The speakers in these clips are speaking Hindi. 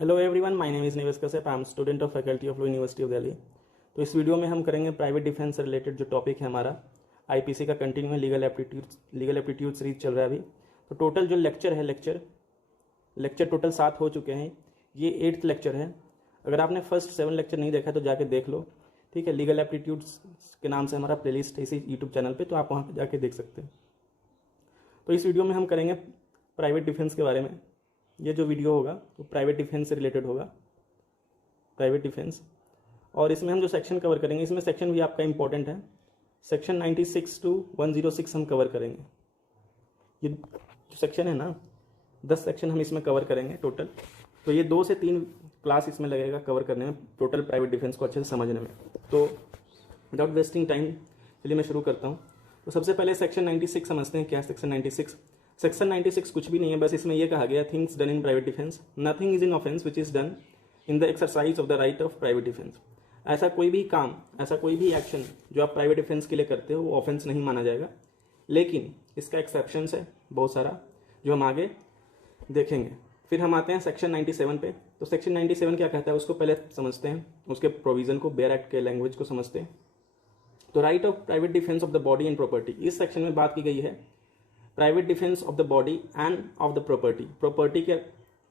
Hello everyone, my name is Nivesh Kashyap. I am student of faculty of law university of Delhi. तो इस वीडियो में हम करेंगे प्राइवेट डिफेंस से रिलेटेड जो टॉपिक है हमारा आईपीसी का कंटिन्यू है। लीगल एप्टीट्यूड सीरीज चल रहा है अभी। तो टोटल जो लेक्चर है लेक्चर टोटल 7 हो चुके हैं। ये 8th लेक्चर है। अगर आपने फर्स्ट 7 लेक्चर नहीं देखा तो जाके देख लो, ठीक है। लीगल एप्टीट्यूड्स के नाम से हमारा प्लेलिस्ट है इसी यूट्यूब चैनल पे, तो आप वहाँ पे जाके देख सकते हैं। तो इस वीडियो में हम करेंगे प्राइवेट डिफेंस के बारे में। ये जो वीडियो होगा वो प्राइवेट डिफेंस से रिलेटेड होगा, प्राइवेट डिफेंस। और इसमें हम जो सेक्शन कवर करेंगे, इसमें सेक्शन भी आपका इंपॉर्टेंट है। सेक्शन 96 to 106 हम कवर करेंगे। ये जो सेक्शन है ना, 10 सेक्शन हम इसमें कवर करेंगे टोटल। तो ये 2 से 3 क्लास इसमें लगेगा कवर करने में, टोटल प्राइवेट डिफेंस को अच्छे से समझने में। तो विदाउट वेस्टिंग टाइम चलिए मैं शुरू करता हूँ। तो सबसे पहले सेक्शन 96 समझते हैं। क्या सेक्शन 96? सेक्शन 96 कुछ भी नहीं है, बस इसमें यह कहा गया things done in private defence, nothing is in offence which is done in the exercise of the right of private defence. ऐसा कोई भी काम, ऐसा कोई भी एक्शन जो आप प्राइवेट डिफेंस के लिए करते हो वो ऑफेंस नहीं माना जाएगा। लेकिन इसका एक्सेप्शन है बहुत सारा, जो हम आगे देखेंगे। फिर हम आते हैं सेक्शन 97 पे। तो सेक्शन 97 क्या कहता है उसको पहले समझते हैं, उसके प्रोविजन को, बेयर एक्ट के लैंग्वेज को समझते हैं। तो right of private defence of the body and property, इस सेक्शन में बात की गई है private defence of the body end of the property. Property के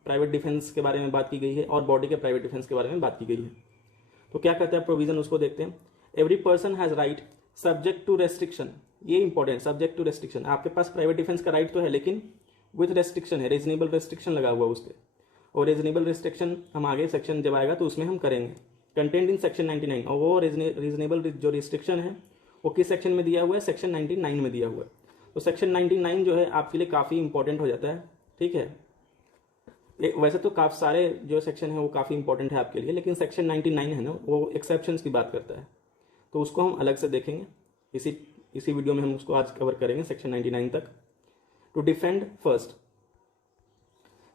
प्राइवेट डिफेंस के बारे में बात की गई है और बॉडी के प्राइवेट डिफेंस के बारे में बात की गई है। तो क्या कहता है प्रोविजन, उसको देखते हैं। Every person has right subject to restriction, ये इंपॉर्टेंट, सब्जेक्ट टू रेस्ट्रिक्शन। आपके पास प्राइवेट डिफेंस का राइट तो है, लेकिन विथ रेस्ट्रिक्शन है, रीजनेबल रेस्ट्रिक्शन लगा हुआ उस पर। और रीजनेबल रेस्ट्रिक्शन हम आगे सेक्शन जब आएगा तो उसमें हम करेंगे, कंटेंट इन सेक्शन 99। और वो रीजनेबल जो रिस्ट्रिक्शन है वो किस सेक्शन में दिया हुआ है? सेक्शन 99 में दिया हुआ है। तो सेक्शन 99 जो है आपके लिए काफ़ी इंपॉर्टेंट हो जाता है, ठीक है। वैसे तो काफ़ी सारे जो सेक्शन है वो काफ़ी इंपॉर्टेंट है आपके लिए, लेकिन सेक्शन 99 है ना, वो एक्सेप्शंस की बात करता है। तो उसको हम अलग से देखेंगे, इसी वीडियो में हम उसको आज कवर करेंगे सेक्शन 99 तक। To defend first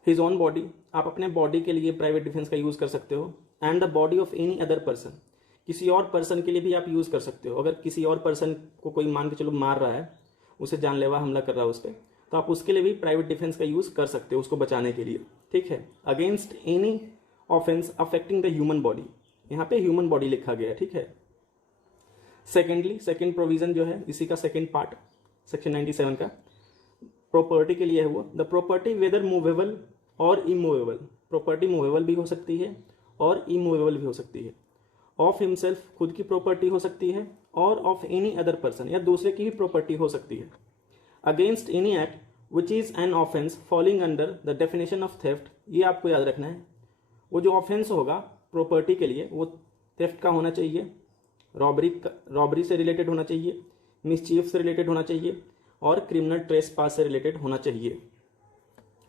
his own body, आप अपने बॉडी के लिए प्राइवेट डिफेंस का यूज़ कर सकते हो। And the body of any other person, किसी और पर्सन के लिए भी आप यूज़ कर सकते हो। अगर किसी और पर्सन को कोई मान के चलो मार रहा है, उसे जानलेवा हमला कर रहा है उस पर, तो आप उसके लिए भी प्राइवेट डिफेंस का यूज़ कर सकते हो, उसको बचाने के लिए, ठीक है। Against any offence affecting the human body, यहाँ पे ह्यूमन बॉडी लिखा गया है, ठीक है। सेकेंडली, सेकेंड प्रोविजन जो है इसी का सेकेंड पार्ट सेक्शन 97 का, प्रॉपर्टी के लिए है वो। द प्रॉपर्टी वेदर मूवेबल और इमूवेबल, प्रॉपर्टी मूवेबल भी हो सकती है और इमूवेबल भी हो सकती है। ऑफ हिमसेल्फ, खुद की प्रॉपर्टी हो सकती है, और ऑफ एनी अदर पर्सन, या दूसरे की भी प्रॉपर्टी हो सकती है। Against any act which is an offence falling under the definition of theft, ये आपको याद रखना है। वो जो ऑफेंस होगा प्रॉपर्टी के लिए वो थेफ्ट का होना चाहिए, रॉबरी से रिलेटेड होना चाहिए, मिसचीफ से रिलेटेड होना चाहिए, और क्रिमिनल ट्रेसपास से रिलेटेड होना चाहिए।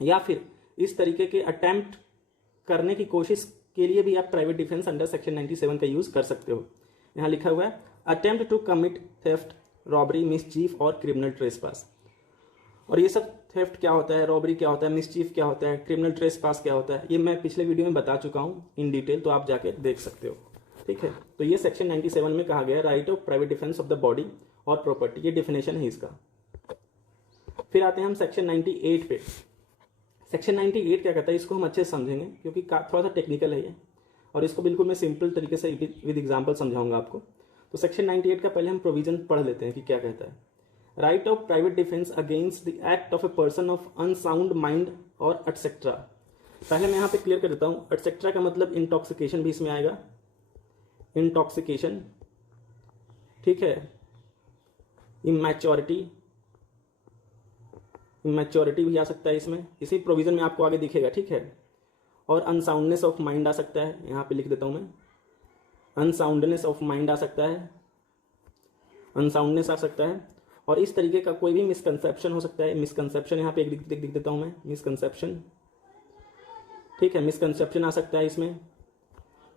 या फिर इस तरीके के अटेम्प्ट करने की कोशिश के लिए भी आप प्राइवेट डिफेंस अंडर सेक्शन 97 का यूज कर सकते हो। यहाँ लिखा हुआ है attempt to commit theft, robbery, mischief और क्रिमिनल ट्रेसपास। और ये सब थेफ्ट क्या होता है, रॉबरी क्या होता है, मिसचीफ क्या होता है, क्रिमिनल ट्रेसपास क्या होता है, ये मैं पिछले वीडियो में बता चुका हूँ इन डिटेल, तो आप जाके देख सकते हो, ठीक है। तो ये सेक्शन 97 में कहा गया है right of private defence of the body और प्रॉपर्टी, ये डिफिनेशन है इसका। फिर आते हैं हम सेक्शन 98 पे। सेक्शन 98 क्या कहता है, इसको हम अच्छे से समझेंगे क्योंकि थोड़ा सा टेक्निकल है ये, और इसको बिल्कुल मैं सिंपल तरीके से विद एग्जांपल समझाऊंगा आपको। तो सेक्शन 98 का पहले हम प्रोविजन पढ़ लेते हैं कि क्या कहता है। Right of private defence against the act of a person of unsound mind और एटसेट्रा। पहले मैं यहाँ पे क्लियर कर देता हूँ, एटसेट्रा का मतलब इंटॉक्सिकेशन भी इसमें आएगा, इंटॉक्सिकेशन, ठीक है। इमैच्योरिटी भी आ सकता है इसमें, इसी प्रोविजन में आपको आगे दिखेगा, ठीक है। और अनसाउंडनेस ऑफ माइंड आ सकता है, यहाँ पे लिख देता हूँ मैं, अनसाउंडनेस ऑफ माइंड आ सकता है, अनसाउंडनेस आ सकता है। और इस तरीके का कोई भी मिसकंसेप्शन हो सकता है, मिसकंसेप्शन यहाँ पे एक लिख देता हूँ मैं, मिसकंसेप्शन, ठीक है, मिसकंसेप्शन आ सकता है इसमें।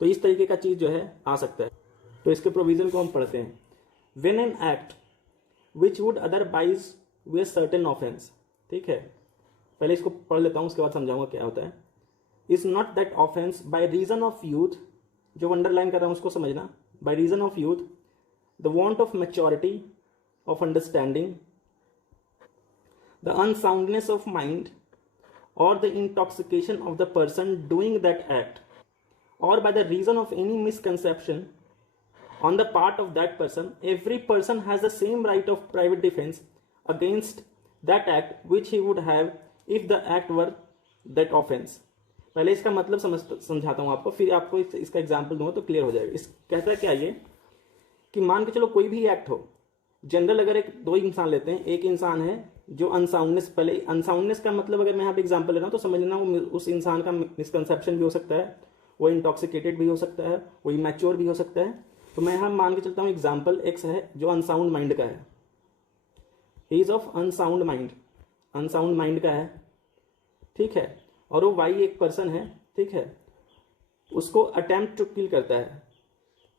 तो इस तरीके का चीज़ जो है आ सकता है। तो इसके प्रोविजन को हम पढ़ते हैं। When an act which would otherwise be certain offence, ठीक है, पहले इसको पढ़ लेता हूँ उसके बाद समझाऊंगा क्या होता है। Is not that offence by reason of youth, जो अंडरलाइन कर रहा हूँ उसको समझना, by reason of youth, the want of maturity of understanding, the unsoundness of mind or the intoxication of the person doing that act, or by the reason of any misconception on the part of that person, every person has the same right of private defense against that act which he would have if the act were that offense. पहले इसका मतलब समझाता हूं आपको, फिर आपको इसका एग्जाम्पल दूंगा तो क्लियर हो जाएगा। इस कहता है क्या ये कि मान के चलो कोई भी एक्ट हो, जनरल अगर एक दो इंसान लेते हैं, एक इंसान है जो अनसाउंडनेस, पहले अनसाउंडनेस का मतलब अगर मैं यहाँ पे एग्जांपल ले रहा हूँ तो समझ लेना वो उस इंसान का मिसकंसेप्शन भी हो सकता है, वो इंटॉक्सिकेटेड भी हो सकता है, वो इमैच्योर भी हो सकता है। तो मैं यहाँ मान के चलता हूँ एग्जाम्पल एक्स है जो अनसाउंड माइंड का है, he is of unsound mind, unsound mind का है, ठीक है, और वो वाई एक पर्सन है, ठीक है, उसको अटेम्प्ट टू किल करता है,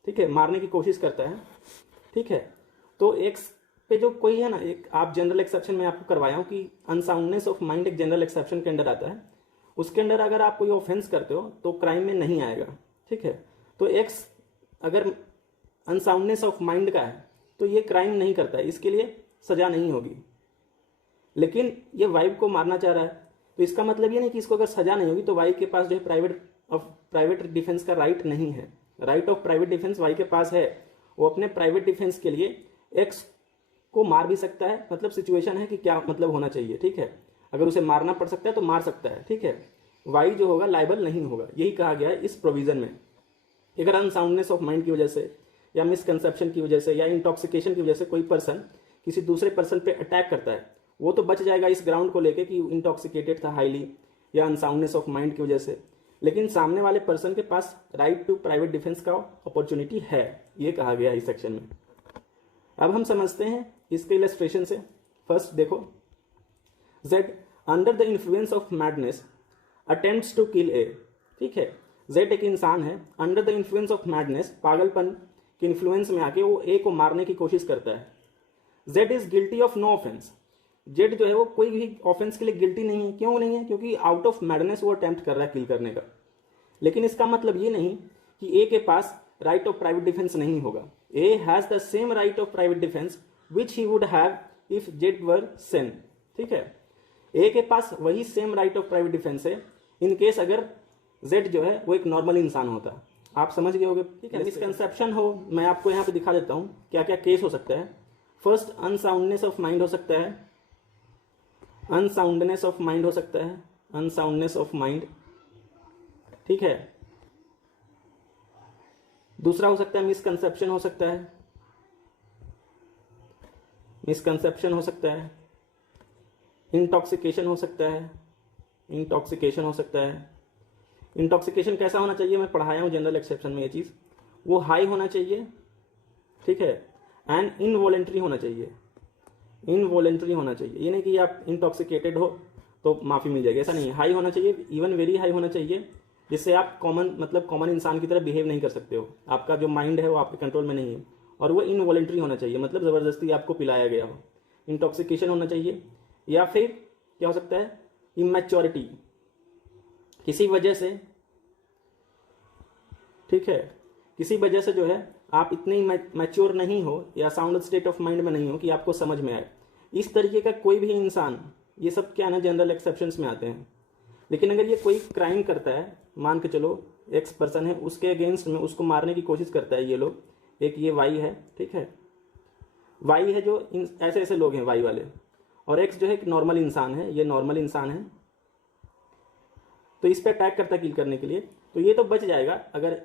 ठीक है, मारने की कोशिश करता है, ठीक है। तो एक्स पे जो कोई है ना, एक आप जनरल एक्सेप्शन में आपको करवाया हूं कि अनसाउंडनेस ऑफ माइंड एक जनरल एक्सेप्शन के अंडर आता है, उसके अंडर अगर आप कोई ऑफेंस करते हो तो क्राइम में नहीं आएगा, ठीक है। तो एक्स अगर अनसाउंडनेस ऑफ माइंड का है तो ये क्राइम नहीं करता है, इसके लिए सजा नहीं होगी, लेकिन ये वाई को मारना चाह रहा है, तो इसका मतलब ये नहीं कि इसको अगर सजा नहीं होगी तो वाई के पास जो है प्राइवेट डिफेंस का राइट नहीं है। Right of private defence Y के पास है, वो अपने प्राइवेट डिफेंस के लिए एक्स को मार भी सकता है, मतलब सिचुएशन है कि क्या मतलब होना चाहिए, ठीक है, अगर उसे मारना पड़ सकता है तो मार सकता है, ठीक है, वाई जो होगा लाइबल नहीं होगा। यही कहा गया है इस प्रोविजन में। अगर अनसाउंडनेस ऑफ माइंड की वजह से या मिसकंसेप्शन की वजह से या इंटॉक्सिकेशन की वजह से कोई पर्सन किसी दूसरे पर्सन पे अटैक करता है, वो तो बच जाएगा इस ग्राउंड को लेके कि इंटॉक्सिकेटेड था हाईली या अनसाउंडनेस ऑफ माइंड की वजह से, लेकिन सामने वाले पर्सन के पास राइट टू प्राइवेट डिफेंस का अपॉर्चुनिटी है, ये कहा गया है इस सेक्शन में। अब हम समझते हैं इसके इलस्ट्रेशन से। फर्स्ट देखो, Z under the influence of madness attempts to kill A, ठीक है, जेड एक इंसान है, under the influence of madness, पागलपन के इन्फ्लुएंस में आके वो ए को मारने की कोशिश करता है। Z is guilty of no offence, Z जो है वो कोई भी ऑफेंस के लिए गिल्टी नहीं है। क्यों नहीं है? क्योंकि आउट ऑफ मैडनेस वो अटेम्प्ट कर रहा है किल करने का। लेकिन इसका मतलब ये नहीं कि ए के पास राइट ऑफ प्राइवेट डिफेंस नहीं होगा। A has the same right of private defence which he would have if Z were sane, ठीक है, ए के पास वही same right of private defence है इन केस अगर जेड जो है वो एक नॉर्मल इंसान होता। आप समझ गए होगे, ठीक है। मिसकंसेप्शन हो, मैं आपको यहाँ पे दिखा देता हूँ क्या क्या केस हो सकता है। फर्स्ट, अनसाउंडनेस ऑफ माइंड हो सकता है, अनसाउंडनेस ऑफ माइंड हो सकता है, अनसाउंडनेस ऑफ माइंड, ठीक है। दूसरा हो सकता है मिसकंसेप्शन हो सकता है, मिसकंसेप्शन हो सकता है, इंटॉक्सिकेशन हो सकता है, इंटॉक्सिकेशन हो सकता है। इंटॉक्सिकेशन कैसा होना चाहिए, मैं पढ़ाया हूं जनरल एक्सेप्शन में ये चीज, वो हाई होना चाहिए, ठीक है, एंड इनवॉलेंट्री होना चाहिए, इनवॉलेंट्री होना चाहिए। ये नहीं कि आप इंटॉक्सिकेटेड हो तो माफी मिल जाएगी, ऐसा नहीं है। हाई होना चाहिए, इवन वेरी हाई होना चाहिए, जिससे आप कॉमन इंसान की तरह बिहेव नहीं कर सकते हो, आपका जो माइंड है वो आपके कंट्रोल में नहीं है। और वो इनवॉलेंट्री होना चाहिए, मतलब जबरदस्ती आपको पिलाया गया हो। इंटॉक्सिकेशन होना चाहिए, या फिर क्या हो सकता है, इमैच्योरिटी, किसी वजह से, ठीक है, किसी वजह से जो है आप इतने मैच्योर नहीं हो या साउंड स्टेट ऑफ माइंड में नहीं हो कि आपको समझ में आए। इस तरीके का कोई भी इंसान, ये सब क्या ना जनरल एक्सेप्शंस में आते हैं। लेकिन अगर ये कोई क्राइम करता है, मान के चलो एक्स पर्सन है, उसके अगेंस्ट में उसको मारने की कोशिश करता है ये लोग, एक ये वाई है, ठीक है, वाई है जो ऐसे ऐसे लोग हैं वाई वाले, और एक्स जो है एक नॉर्मल इंसान है, ये नॉर्मल इंसान है, तो इस पे अटैक करता है किल करने के लिए, तो ये तो बच जाएगा अगर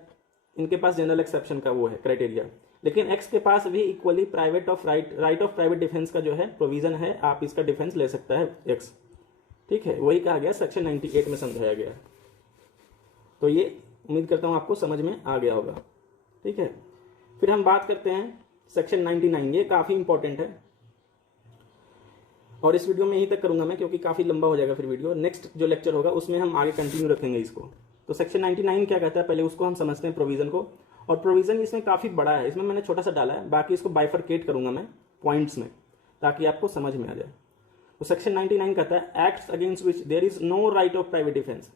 इनके पास जनरल एक्सेप्शन का वो है क्राइटेरिया। लेकिन एक्स के पास भी equally right of private defence का जो है प्रोविजन है, आप इसका डिफेंस ले सकता है एक्स, ठीक है, वही कहा गया सेक्शन 98 में समझाया गया। तो ये उम्मीद करता हूं आपको समझ में आ गया होगा, ठीक है। फिर हम बात करते हैं सेक्शन 99, ये काफी इंपॉर्टेंट है और इस वीडियो में यहीं तक करूंगा मैं, क्योंकि काफी लंबा हो जाएगा फिर वीडियो। नेक्स्ट जो लेक्चर होगा उसमें हम आगे कंटिन्यू रखेंगे इसको। तो सेक्शन 99 क्या कहता है, पहले उसको हम समझते हैं प्रोविजन को। और प्रोविजन इसमें काफी बड़ा है, इसमें मैंने छोटा सा डाला है, बाकी इसको बाइफरकेट करूंगा मैं पॉइंट्स में, ताकि आपको समझ में आ जाए। तो सेक्शन 99 कहता है acts against which there is no right of private defence.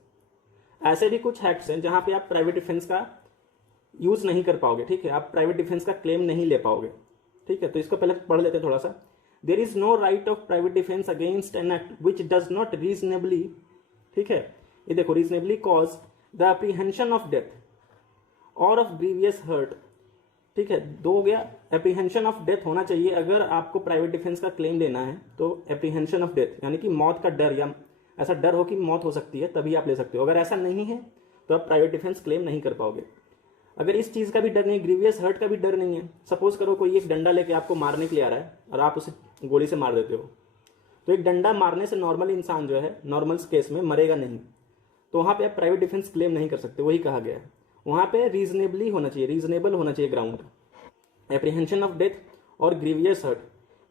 ऐसे भी कुछ एक्ट्स हैं जहां पे आप प्राइवेट डिफेंस का यूज नहीं कर पाओगे, ठीक है, आप प्राइवेट डिफेंस का क्लेम नहीं ले पाओगे, ठीक है। तो इसको पहले पढ़ लेते हैं थोड़ा सा। There is no right of private defence against an act which does not reasonably, ठीक है, ये देखो, reasonably cause the apprehension of death और ऑफ ग्रीवियस हर्ट, ठीक है, दो हो गया। एप्रीहेंशन ऑफ डेथ होना चाहिए अगर आपको प्राइवेट डिफेंस का क्लेम लेना है, तो एप्रीहेंशन ऑफ डेथ यानी कि मौत का डर, या ऐसा डर हो कि मौत हो सकती है, तभी आप ले सकते हो। अगर ऐसा नहीं है तो आप प्राइवेट डिफेंस क्लेम नहीं कर पाओगे। अगर इस चीज़ का भी डर नहीं है, ग्रीवियस हर्ट का भी डर नहीं है, सपोज करो कोई एक डंडा लेके आपको मारने के लिए आ रहा है और आप उसे गोली से मार देते हो, तो एक डंडा मारने से नॉर्मल इंसान जो है नॉर्मल केस में मरेगा नहीं, तो वहाँ पे आप प्राइवेट डिफेंस क्लेम नहीं कर सकते। वही कहा गया है, वहाँ पे रीजनेबली होना चाहिए, रीजनेबल होना चाहिए ग्राउंड। एप्रीहेंशन ऑफ डेथ और ग्रीवियस हर्ट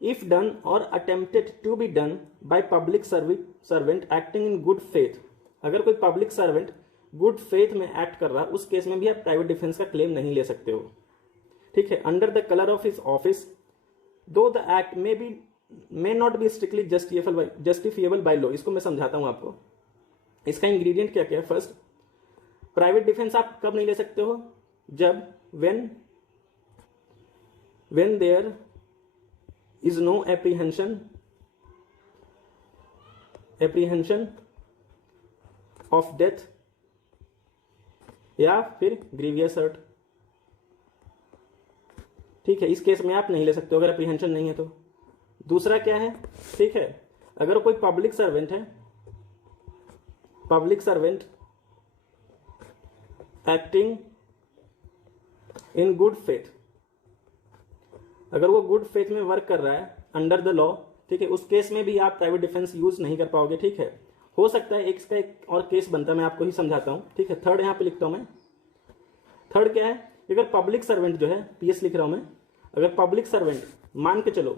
इफ डन और attempted to be done by public servant acting in good faith, अगर कोई पब्लिक सर्वेंट गुड फेथ में एक्ट कर रहा है, उस केस में भी आप प्राइवेट डिफेंस का क्लेम नहीं ले सकते हो, ठीक है। Under the colour of his office though the act may not be strictly justifiable by law. इसको मैं समझाता हूं आपको, इसका इंग्रेडिएंट क्या क्या है। फर्स्ट, प्राइवेट डिफेंस आप कब नहीं ले सकते हो, जब when there is no apprehension of death या फिर ग्रीवियस हर्ट, ठीक है, इस केस में आप नहीं ले सकते हो अगर एप्रीहेंशन नहीं है तो। दूसरा क्या है, ठीक है, अगर कोई पब्लिक सर्वेंट है, public servant acting in good faith, अगर वो गुड फेथ में वर्क कर रहा है अंडर द लॉ, ठीक है, उस केस में भी आप प्राइवेट डिफेंस यूज नहीं कर पाओगे, ठीक है। हो सकता है इसका एक और केस बनता है, मैं आपको ही समझाता हूं, ठीक है। थर्ड यहां पे लिखता हूं मैं, थर्ड क्या है, अगर पब्लिक सर्वेंट जो है, पीएस लिख रहा हूं मैं, अगर पब्लिक सर्वेंट मान के चलो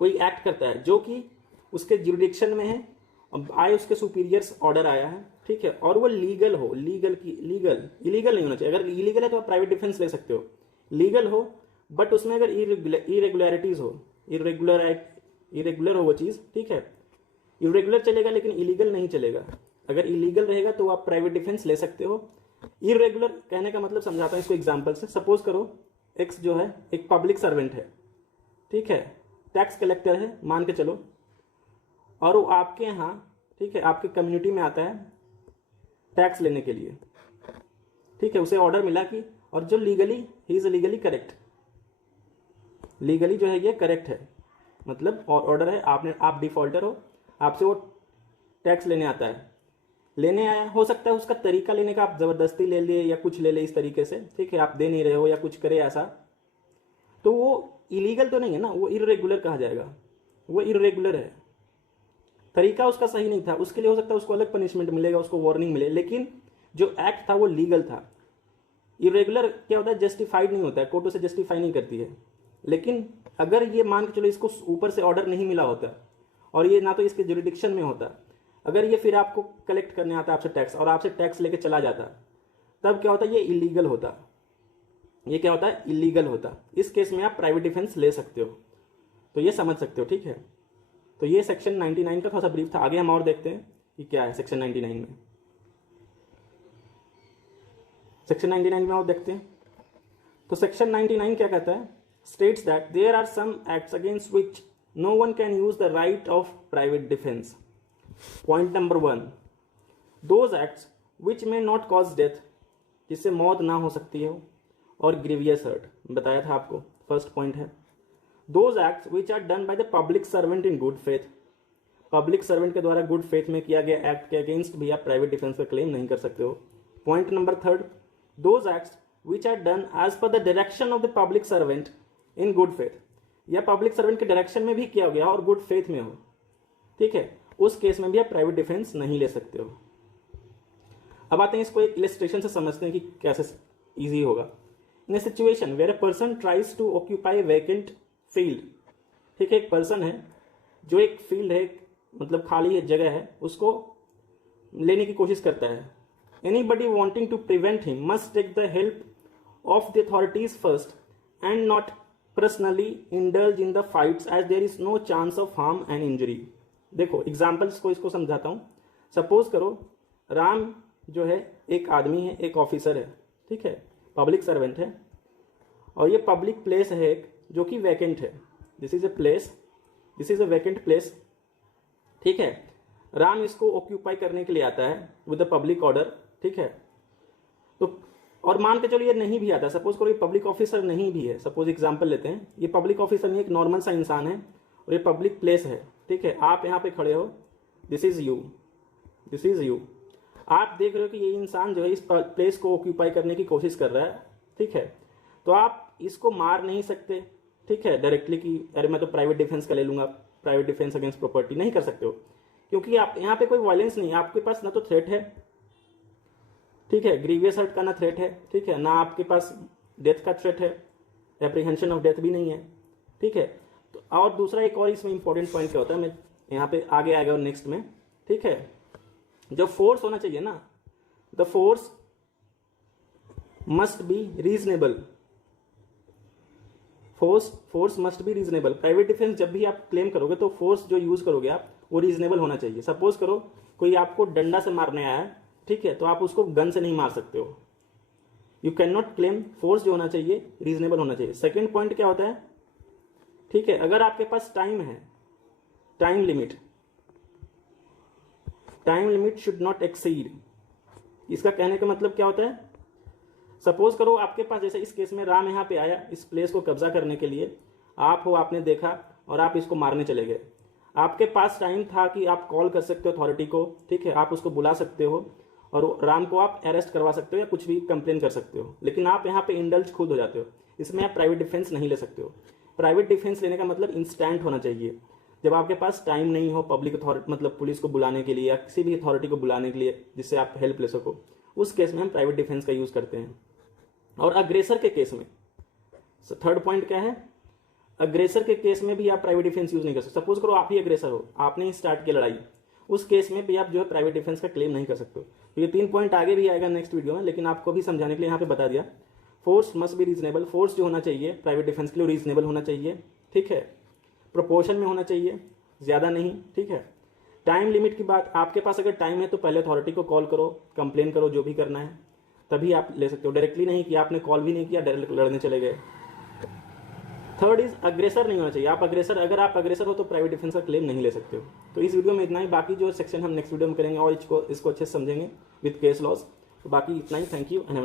कोई एक्ट करता है जो कि उसके ज्यूरिडिक्शन में है, आए उसके सुपीरियर्स ऑर्डर आया है, ठीक है, और वो लीगल हो, इलीगल नहीं होना चाहिए। अगर इलीगल है तो आप प्राइवेट डिफेंस ले सकते हो, लीगल हो बट उसमें अगर इरेगुलरिटीज हो, इरेगुलर हो वो चीज, ठीक है, इरेगुलर चलेगा लेकिन इलीगल नहीं चलेगा। अगर इलीगल रहेगा तो आप प्राइवेट डिफेंस ले सकते हो। इरेगुलर कहने का मतलब समझाता हूं इसको एग्जांपल से। सपोज करो एक्स जो है एक पब्लिक सर्वेंट है, ठीक है, टैक्स कलेक्टर है मान के चलो, और वो आपके यहाँ, ठीक है, आपके कम्युनिटी में आता है टैक्स लेने के लिए, ठीक है, उसे ऑर्डर मिला कि, और जो legally he is legally correct, legally जो है ये करेक्ट है, मतलब ऑर्डर है, आप डिफॉल्टर हो, आपसे वो टैक्स लेने आता है, लेने आया, हो सकता है उसका तरीका लेने का आप जबरदस्ती ले लिए या कुछ ले ले इस तरीके से, ठीक है, आप दे नहीं रहे हो या कुछ करे ऐसा, तो वो इलीगल तो नहीं है ना, वो इरेगुलर कहा जाएगा, वो इरेगुलर है, तरीका उसका सही नहीं था, उसके लिए हो सकता है उसको अलग पनिशमेंट मिलेगा, उसको वार्निंग मिले, लेकिन जो एक्ट था वो लीगल था। इरेगुलर क्या होता है, जस्टिफाइड नहीं होता है, कोर्ट उसे जस्टिफाई नहीं करती है। लेकिन अगर ये मान के चलो इसको ऊपर से ऑर्डर नहीं मिला होता और ये ना तो इसके जुरिडिक्शन में होता, अगर ये फिर आपको कलेक्ट करने आता आपसे टैक्स और आपसे टैक्स लेके चला जाता, तब क्या होता, ये इलीगल होता, ये क्या होता है, इलीगल होता। इस केस में आप प्राइवेट डिफेंस ले सकते हो, तो ये समझ सकते हो, ठीक है। तो ये सेक्शन 99 का थोड़ा सा ब्रीफ था। आगे हम और देखते हैं कि क्या है सेक्शन 99 में। सेक्शन 99 में और देखते हैं, तो सेक्शन 99 क्या कहता है, states that there are some acts against which no one can use the right of private defense. Point number 1, those acts which may not cause death, जिससे मौत ना हो सकती हो, और grievous hurt, बताया था आपको, फर्स्ट पॉइंट है। those acts which are done by the public servant in good faith, public servant के द्वारा गुड फेथ में किया गया एक्ट के अगेंस्ट भी आप प्राइवेट डिफेंस का क्लेम नहीं कर सकते हो। Point number 3, those acts which are done as per the direction of the public servant in good faith, या पब्लिक सर्वेंट के डायरेक्शन में भी किया गया और गुड फेथ में हो, ठीक है, उस केस में भी आप प्राइवेट डिफेंस नहीं ले सकते हो। अब आते हैं इसको एक इलस्ट्रेशन से समझते हैं कि कैसे इजी होगा। In a situation where a person tries to occupy vacant field, ठीक है, एक पर्सन है जो एक फील्ड है, मतलब खाली जगह है, उसको लेने की कोशिश करता है। Anybody wanting to prevent him must take the help of the authorities first and not personally indulge in the fights as there is no chance of harm and injury. देखो एग्जाम्पल्स को इसको समझाता हूं। सपोज करो राम जो है एक आदमी है, एक ऑफिसर है, ठीक है, पब्लिक सर्वेंट है, और ये पब्लिक प्लेस है एक जो कि वैकेंट है, this is a place, this is a vacant place, ठीक है। राम इसको ऑक्यूपाई करने के लिए आता है विद द पब्लिक ऑर्डर, ठीक है। तो और मान के चलो ये नहीं भी आता, सपोज करो ये पब्लिक ऑफिसर नहीं भी है, सपोज एग्जांपल लेते हैं, ये पब्लिक ऑफिसर नहीं, एक नॉर्मल सा इंसान है और ये पब्लिक प्लेस है, ठीक है। आप यहाँ पे खड़े हो, this is you, this is you. आप देख रहे हो कि ये इंसान जो है इस प्लेस को ऑक्यूपाई करने की कोशिश कर रहा है, ठीक है। तो आप इसको मार नहीं सकते, ठीक है, डायरेक्टली कि अरे मैं तो प्राइवेट डिफेंस का ले लूंगा, प्राइवेट डिफेंस अगेंस्ट प्रॉपर्टी, नहीं कर सकते हो, क्योंकि आप यहाँ पे कोई वायलेंस नहीं है, आपके पास ना तो थ्रेट है, ठीक है, ग्रीवियस हर्ट का ना थ्रेट है, ठीक है, ना आपके पास डेथ का थ्रेट है, एप्रीहेंशन ऑफ डेथ भी नहीं है, ठीक है। तो और दूसरा एक और इसमें इंपॉर्टेंट पॉइंट क्या होता है, मैं यहाँ पे आगे आएगा नेक्स्ट में, ठीक है। जो फोर्स होना चाहिए ना, the force must be reasonable, force must be reasonable. Private defence जब भी आप क्लेम करोगे तो फोर्स जो यूज करोगे आप वो रीजनेबल होना चाहिए। सपोज करो कोई आपको डंडा से मारने आया है, ठीक है, तो आप उसको गन से नहीं मार सकते हो, you can not claim, force जो होना चाहिए रीजनेबल होना चाहिए। सेकेंड पॉइंट क्या होता है, ठीक है, अगर आपके पास टाइम है, time limit should not exceed. इसका कहने का मतलब क्या होता है, सपोज करो आपके पास, जैसे इस केस में राम यहाँ पे आया इस प्लेस को कब्जा करने के लिए, आप हो, आपने देखा और आप इसको मारने चले गए। आपके पास टाइम था कि आप कॉल कर सकते हो अथॉरिटी को, ठीक है, आप उसको बुला सकते हो और राम को आप अरेस्ट करवा सकते हो या कुछ भी कंप्लेन कर सकते हो, लेकिन आप यहाँ पे इंडल्ज खुद हो जाते हो। इसमें आप प्राइवेट डिफेंस नहीं ले सकते हो। प्राइवेट डिफेंस लेने का मतलब इंस्टेंट होना चाहिए। जब आपके पास टाइम नहीं हो पब्लिक अथॉरिटी मतलब पुलिस को बुलाने के लिए या किसी भी अथॉरिटी को बुलाने के लिए जिससे आप हेल्प ले सको, उस केस में हम प्राइवेट डिफेंस का यूज करते हैं। और अग्रेसर के केस में, थर्ड पॉइंट क्या है, अग्रेसर के केस में भी आप प्राइवेट डिफेंस यूज नहीं कर सकते। सपोज करो आप ही अग्रेसर हो, आपने ही स्टार्ट की लड़ाई, उस केस में भी आप जो है प्राइवेट डिफेंस का क्लेम नहीं कर सकते हो। तो ये 3 पॉइंट आगे भी आएगा नेक्स्ट वीडियो में, लेकिन आपको भी समझाने के लिए यहाँ पे बता दिया। Force must be reasonable, force जो होना चाहिए प्राइवेट डिफेंस के लिए रीजनेबल होना चाहिए, ठीक है, प्रोपोर्शन में होना चाहिए, ज्यादा नहीं, ठीक है। टाइम लिमिट की बात, आपके पास अगर टाइम है तो पहले अथॉरिटी को कॉल करो, कंप्लेन करो, जो भी करना है, तभी आप ले सकते हो। डायरेक्टली नहीं कि आपने कॉल भी नहीं किया, डायरेक्ट लड़ने चले गए। थर्ड इज अग्रेसर नहीं होना चाहिए। आप अग्रेसर, अगर आप अग्रेसर हो तो प्राइवेट डिफेंस का क्लेम नहीं ले सकते हो। तो इस वीडियो में इतना ही, बाकी जो सेक्शन हम नेक्स्ट वीडियो में करेंगे और इसको अच्छे से समझेंगे विद केस लॉस। तो बाकी इतना ही, थैंक यू एंड